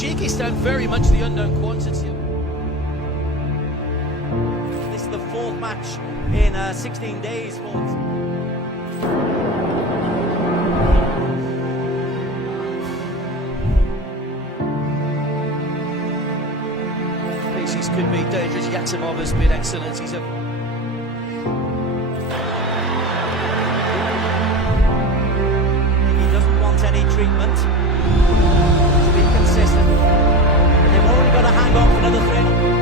Tajikistan very much the unknown quantity. This is the fourth match in 16 days for. This could be dangerous. Yatimov has been excellent. He's a any treatment to be consistent. They've already got to hang on for another 3.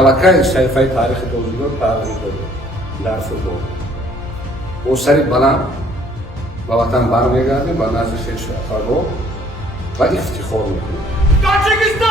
अलग सैफाई तारीख football वो सारी बना बवतन बार में बना से शेष football वादी इफ्तिखार